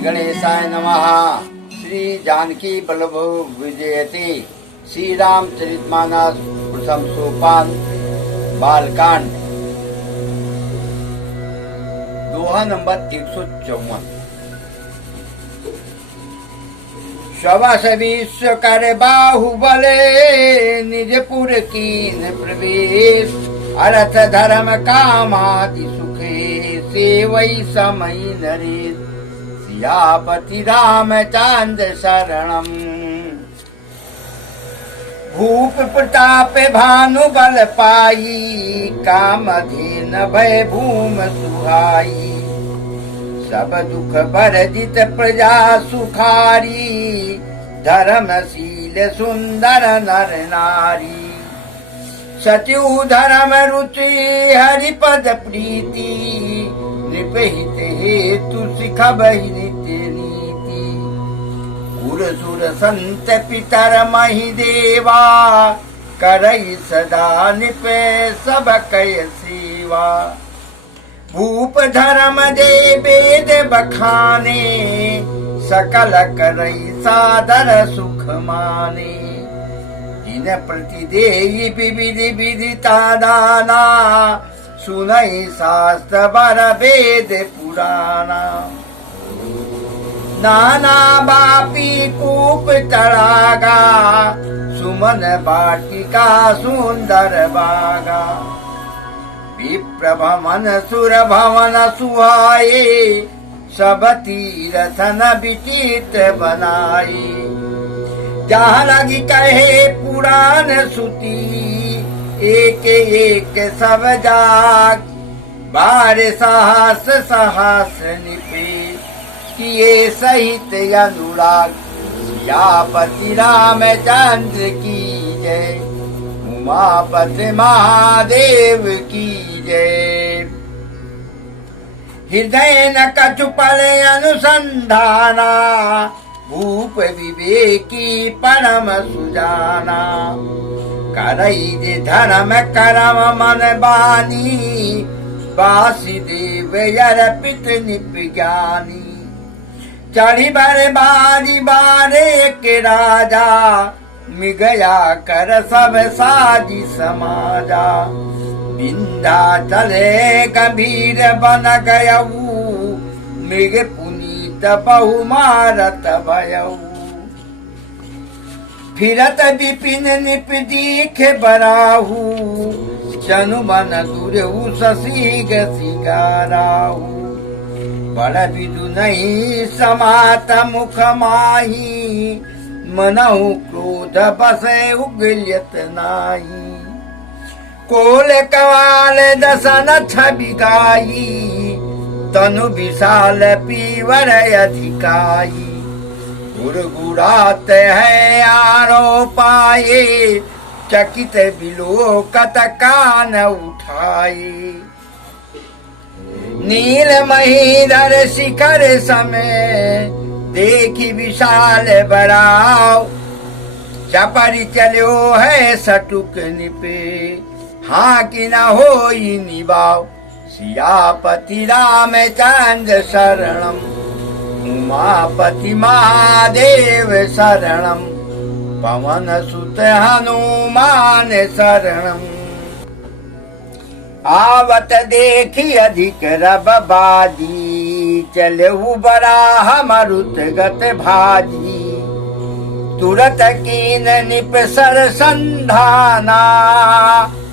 गणेशाय नमः। श्री जानकी बल्लभ विजयते। श्री रामचरितमानस प्रथम सोपान बालकांड दोहा नंबर 154। शवस विश्व कर बाहुबले निजपुर कीन प्रवेश। अर्थ धर्म कामादि सुखे सेवई समय नरेश। सियापति रामचंद्र शरणम। भूप प्रताप भानु बल पाई। कामधेन भय भूम सुहाई। सब दुख बरजित प्रजा सुखारी। धर्मशील सुंदर नर नारी। सत्यु धर्म रुचि हरिपद प्रीति। निपहित हेतु सिखबहि नित्य नीति। उर सुर संत पितर महि देवा। करई सदा निप सब कय सेवा। भूप धर्म दे वेद बखाने। सकल करई सादर सुख माने। जिन प्रति देहि विविधि विदिता दाना। सुनई शास्त्र बर वेद पुराना। नाना बापी कूप तड़ागा। सुमन बाटिका सुंदर बागा। विप्र भवन सुर भवन सुहाए। सब तीरथ न विचित्र बनाए। जहाँ लगी कहे पुराण सुती। एक एक सब जाग। बार साहस साहस निपे। किए सहित अनुराग। सियापति रामचंद्र की जय। उमापति महादेव की जय। हृदय न कछु पल अनुसंधाना। भूप विवेकी परम सुजाना। करई जे धर्म करम मन बानी। वासुदेव अर्पित निप ज्ञानी। चढ़ी बर बारी बारे के राजा। मिगया कर सब साजी समाजा। बिंदा चले गंभीर बन गयऊ। मृग पुनीत बहु मारत भयऊ। फिरत विपिन निप दीख बराहू। जनु मन दुरहु शशीग सिगाराहू। बड़ विदु नहीं समात मुख माही। मनहु क्रोध बसे उगलियत नाही। कोल कवाल दसन छवि गाई। तनु विशाल पीवर अधिकाई। गुरगुरात है आरो पाए। चकित बिलोकत कान उठाए। नील महीधर शिखर समय। देखी विशाल बड़ाव। चपरी चलो है सटुक निपे। हाँ कि न होई निभाव। सियापति रामचंद्र शरणम। उमापति महादेव शरणम। पवन सुत हनुमान शरणम। आवत देखी अधिक रब बाजी। चलहु बराह मरुत गत भाजी। तुरत कीन निप सर संधाना।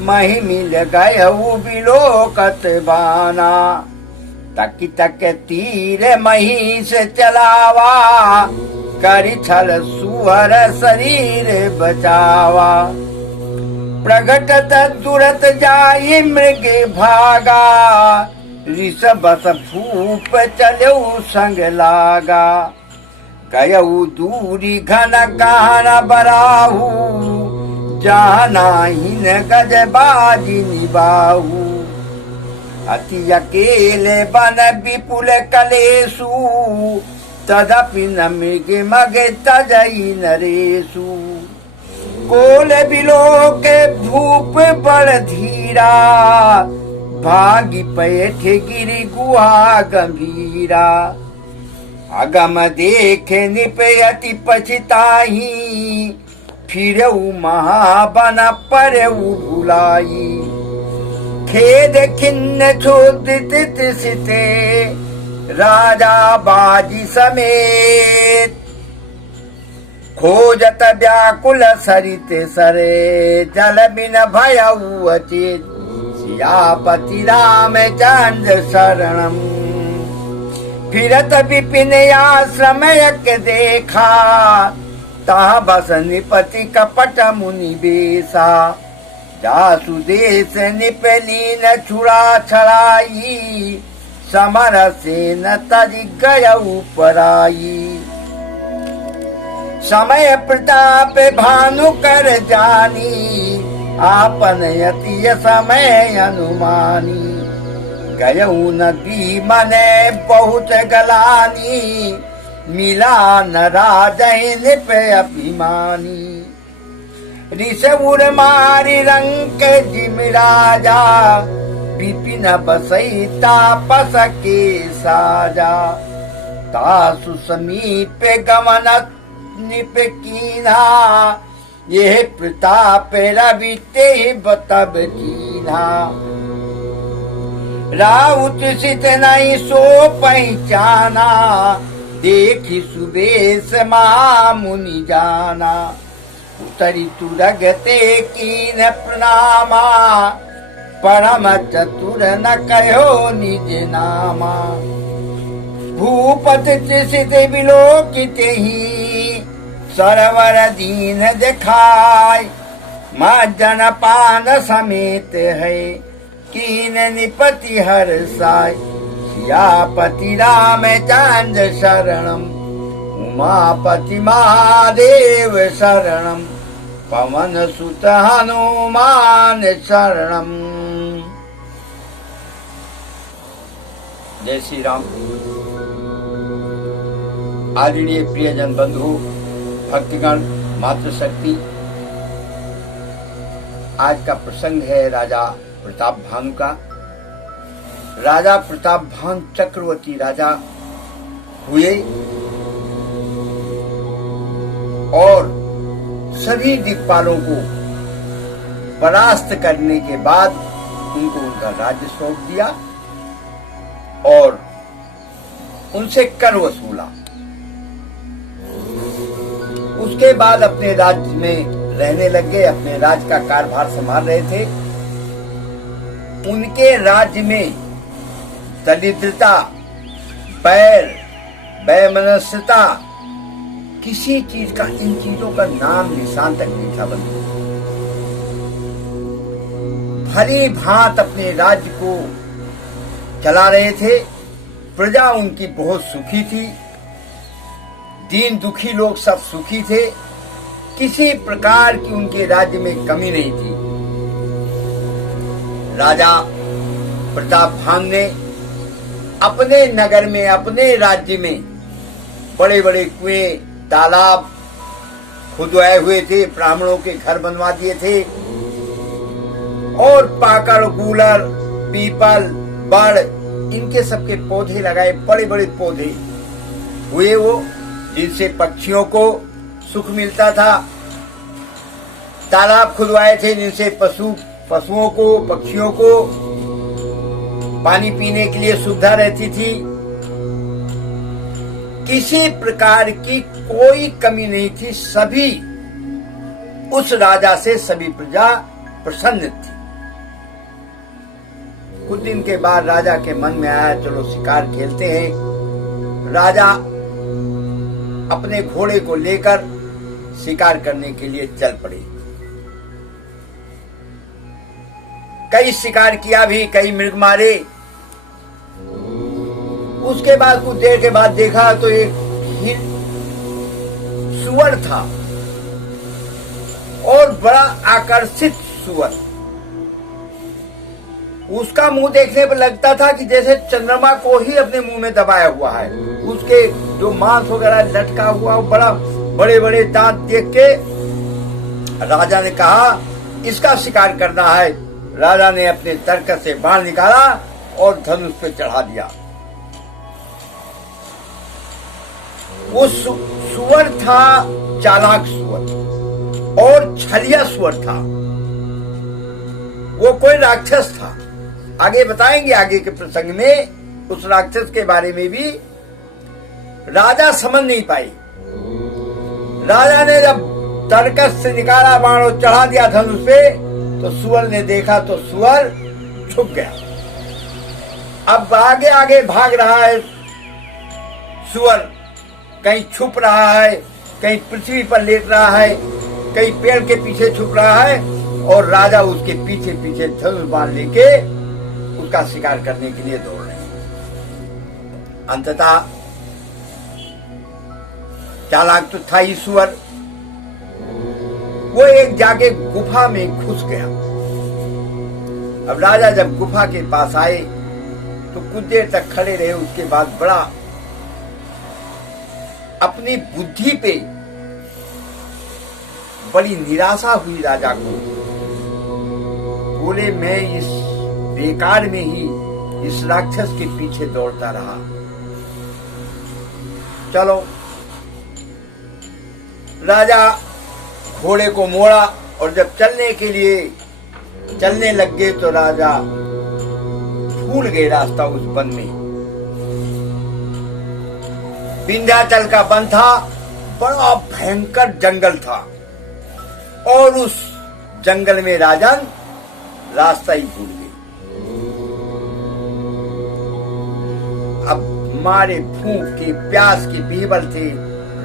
महि मिल गयऊ बिलोकत बाना। तक तक तीर महिष चलावा। करि छल सुअर शरीर बचावा। प्रगटत तुरत जाई मृग भागा। ऋषभ बस भूप चलऊ संग लागा। गयऊ दूरी घन कान बराहू। जानाहीन गज बाजी निबाहू। अति अकेले बन विपुल कलेसु। तदपि न मृग मग तजई नरेसु। कोल बिलोक भूप बड़ धीरा। भागी पैठ गिरि गुहा गंभीरा। अगम देखे निपयति पछिताही, फिरऊ महाबन परऊ भुलाई। खेद खिन्न छोदित सिते, राजा बाजी समेत। खोजत व्याकुल सरित सरे, जल बिन भयऊ अचित। सियापति रामचंद्र शरणम। फिरत विपिन आश्रम यक देखा, ता बस निपति कपट मुनि बेसा। जासु देश निपलीन छुड़ा छड़ाई, समर सेन तज गयऊ पराई। समय प्रताप भानु कर जानी, आपन यति समय अनुमानी। गयऊ नदी मने बहुत गलानी, मिला न राजन पे अभिमानी। ऋषउर मारी रंग जिम राजा, विपिन बसई तापस के साजा। तासु समीप गमनत निप कीन्हा, यह प्रताप रवि ते बतब कीन्हा। राउत सित नहीं सो पहचाना, देखी सुबेश मुनि जाना। उतरी तुरगते कीन प्रणामा, परम चतुर न कहो निज नामा। भूपत चिसित विलोकित ही, सरवर दीन दिखाय। माँ जनपान समेत है, कीन निपति हर साय। सियापति रामचंद्र शरणम, उमापति महादेव शरणम। पवन सुत हनुमान शरणम। जय श्री राम। आदरणीय प्रियजन बंधु, भक्तगण, मातृशक्ति, आज का प्रसंग है राजा प्रताप भानु का। राजा प्रताप भानु चक्रवर्ती राजा हुए और सभी दिक्पालों को परास्त करने के बाद उनको उनका राज्य सौंप दिया और उनसे कर वसूला। उसके बाद अपने राज्य में रहने लग गए, अपने राज्य का कारभार संभाल रहे थे। उनके राज्य में दरिद्रता, बैर, वैमनस्यता, किसी चीज का, इन चीजों का नाम निशान तक नहीं था बंधु। भली भांत अपने राज्य को चला रहे थे। प्रजा उनकी बहुत सुखी थी, दीन दुखी लोग सब सुखी थे। किसी प्रकार की उनके राज्य में कमी नहीं थी। राजा प्रताप भानु ने अपने नगर में, अपने राज्य में बड़े बड़े कुएं, तालाब खुदवाए हुए थे, ब्राह्मणों के घर बनवा दिए थे और पाकड़, गूलर, पीपल, बड़, इनके सबके पौधे लगाए। बड़े बड़े पौधे हुए वो, जिनसे पक्षियों को सुख मिलता था। तालाब खुदवाए थे जिनसे पशुओं को, पक्षियों को पानी पीने के लिए सुविधा रहती थी। किसी प्रकार की कोई कमी नहीं थी। सभी, उस राजा से सभी प्रजा प्रसन्न थी। कुछ दिन के बाद राजा के मन में आया, चलो शिकार खेलते हैं। राजा अपने घोड़े को लेकर शिकार करने के लिए चल पड़े। कई शिकार किया भी, कई मृग मारे। उसके बाद कुछ देर के बाद देखा तो एक सुअर था और बड़ा आकर्षित सुअर। उसका मुंह देखने पर लगता था कि जैसे चंद्रमा को ही अपने मुंह में दबाया हुआ है। उसके जो मांस वगैरह लटका हुआ, बड़ा बड़े बड़े दांत देख के राजा ने कहा इसका शिकार करना है। राजा ने अपने तरकस से बाण निकाला और धनुष पे चढ़ा दिया। वो सुअर था, चालाक सुअर और छलिया सुअर था। वो कोई राक्षस था। आगे बताएंगे, आगे के प्रसंग में उस राक्षस के बारे में भी। राजा समझ नहीं पाई। राजा ने जब तरकस से निकाला बाण और चढ़ा दिया धनुष पे, तो सुअर ने देखा तो सुअर छुप गया। अब आगे आगे भाग रहा है सुअर, कहीं छुप रहा है, कहीं पृथ्वी पर लेट रहा है, कहीं पेड़ के पीछे छुप रहा है, और राजा उसके पीछे पीछे धनुष बाण लेके उसका शिकार करने के लिए दौड़ रहे हैं। अंततः चालाक तो था ही सुअर, वो एक जाके गुफा में घुस गया। अब राजा जब गुफा के पास आए तो कुछ देर तक खड़े रहे। उसके बाद बड़ा अपनी बुद्धि पे बड़ी निराशा हुई राजा को। बोले, मैं इस बेकार में ही इस राक्षस के पीछे दौड़ता रहा। चलो, राजा घोड़े को मोड़ा और जब चलने के लिए चलने लग गए तो राजा भूल गए रास्ता उस वन में। विंध्याचल का वन था, बड़ा भयंकर जंगल था, और उस जंगल में राजन रास्ता ही भूल गए। अब मारे भूख के, प्यास के बीहबल थे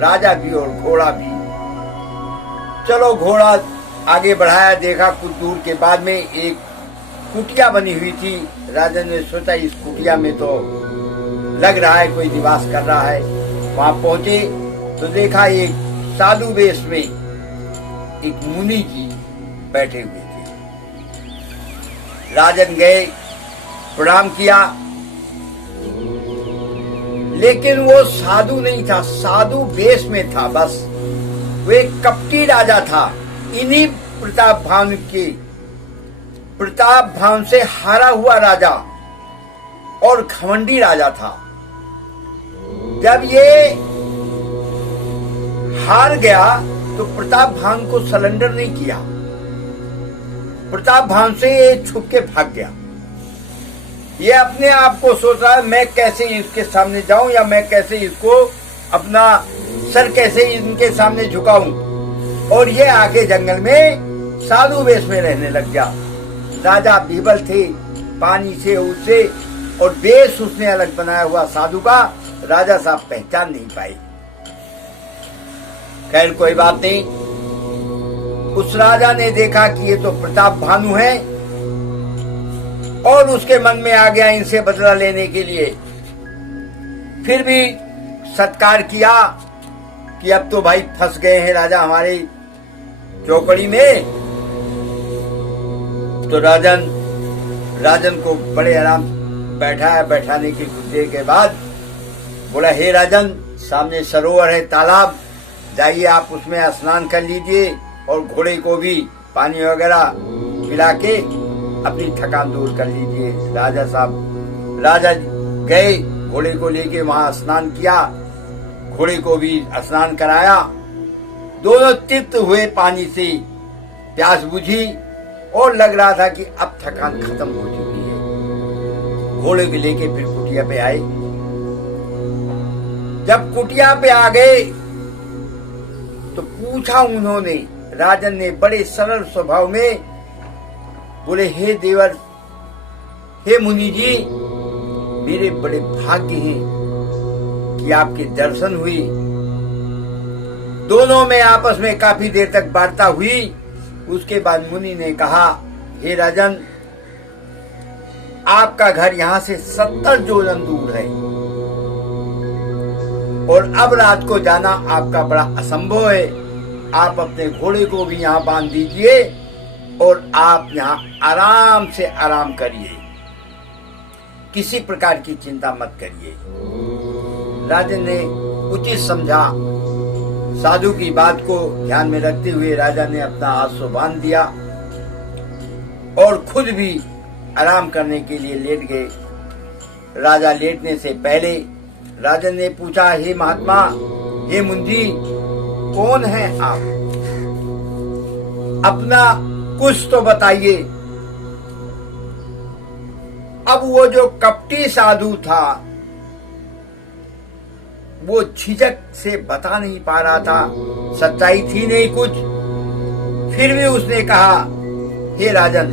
राजा भी और घोड़ा भी। चलो, घोड़ा आगे बढ़ाया, देखा कुछ दूर के बाद में एक कुटिया बनी हुई थी। राजा ने सोचा इस कुटिया में तो लग रहा है कोई निवास कर रहा है। वहां पहुंचे तो देखा एक साधु वेश में एक मुनि जी बैठे हुए थे। राजन गए, प्रणाम किया, लेकिन वो साधु नहीं था, साधु वेश में था बस। वो एक कपटी राजा था। इन्हीं प्रताप भान से हारा हुआ राजा और घमंडी राजा था। जब ये हार गया तो प्रताप भान को सरेंडर नहीं किया। प्रताप भान से ये छुप के भाग गया। ये अपने आप को सोच रहा है, मैं कैसे इसके सामने जाऊं, या मैं कैसे इसको अपना सर कैसे इनके सामने झुकाऊं। और ये आके जंगल में साधु वेश में रहने लग गया। राजा बीबल थे पानी से, उससे, और वेश उसने अलग बनाया हुआ साधु का। राजा साहब पहचान नहीं पाए। खैर कोई बात नहीं। उस राजा ने देखा कि ये तो प्रताप भानु है, और उसके मन में आ गया इनसे बदला लेने के लिए। फिर भी सत्कार किया कि अब तो भाई फंस गए हैं राजा हमारे चौकड़ी में। तो राजन को बड़े आराम बैठाया। बैठाने की कुछ देर के बाद बोला, हे राजन, सामने सरोवर है, तालाब, जाइए आप उसमें स्नान कर लीजिए और घोड़े को भी पानी वगैरह पिला के अपनी थकान दूर कर लीजिए। राजा गए, घोड़े को लेके वहां स्नान किया, घोड़े को भी स्नान कराया। दोनों तृप्त हुए पानी से, प्यास बुझी और लग रहा था कि अब थकान खत्म हो चुकी है। घोड़े को लेके फिर कुटिया पे आए। जब कुटिया पे आ गए तो पूछा उन्होंने, राजन ने बड़े सरल स्वभाव में बोले, हे देवर, हे मुनि जी, मेरे बड़े भाग्य हैं कि आपके दर्शन हुई। दोनों में आपस में काफी देर तक वार्ता हुई। उसके बाद मुनि ने कहा, हे राजन, आपका घर यहाँ से 70 जोजन दूर है और अब रात को जाना आपका बड़ा असंभव है। आप अपने घोड़े को भी यहाँ बांध दीजिए और आप यहाँ आराम से आराम करिए, किसी प्रकार की चिंता मत करिए। राजन ने उचित समझा। साधु की बात को ध्यान में रखते हुए राजा ने अपना आंसू बांध दिया और खुद भी आराम करने के लिए लेट गए। राजा लेटने से पहले राजन ने पूछा, हे महात्मा, हे मुंजी, कौन है आप? अपना कुछ तो बताइए। अब वो जो कपटी साधु था वो झिझक से बता नहीं पा रहा था, सच्चाई थी नहीं कुछ। फिर भी उसने कहा, हे राजन,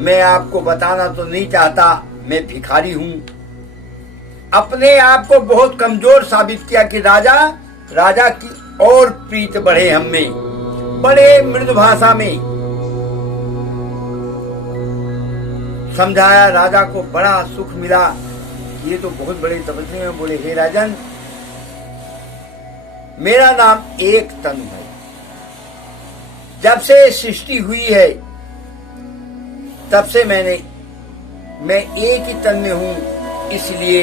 मैं आपको बताना तो नहीं चाहता, मैं भिखारी हूं। अपने आप को बहुत कमजोर साबित किया कि राजा की और प्रीत बढ़े हम में, बड़े मृदु भाषा में समझाया। राजा को बड़ा सुख मिला। ये तो बहुत बड़े तपस्वी में बोले, हे राजन, मेरा नाम एक तनु है। जब से सृष्टि हुई है तब से मैं एक ही तन में हूं, इसलिए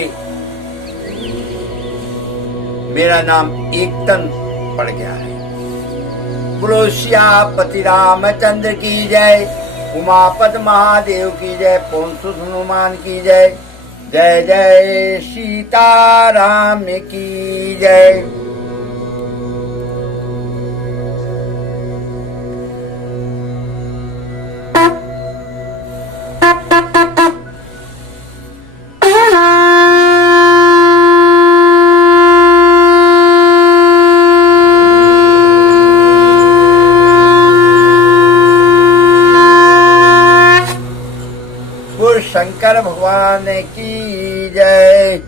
मेरा नाम एक तन पड़ गया है। पुरुष्यापति रामचंद्र की जय, उमापत महादेव की जय, पवन सुत हनुमान की जय, जय जय सीताराम की जय। शंकर भगवान की जय।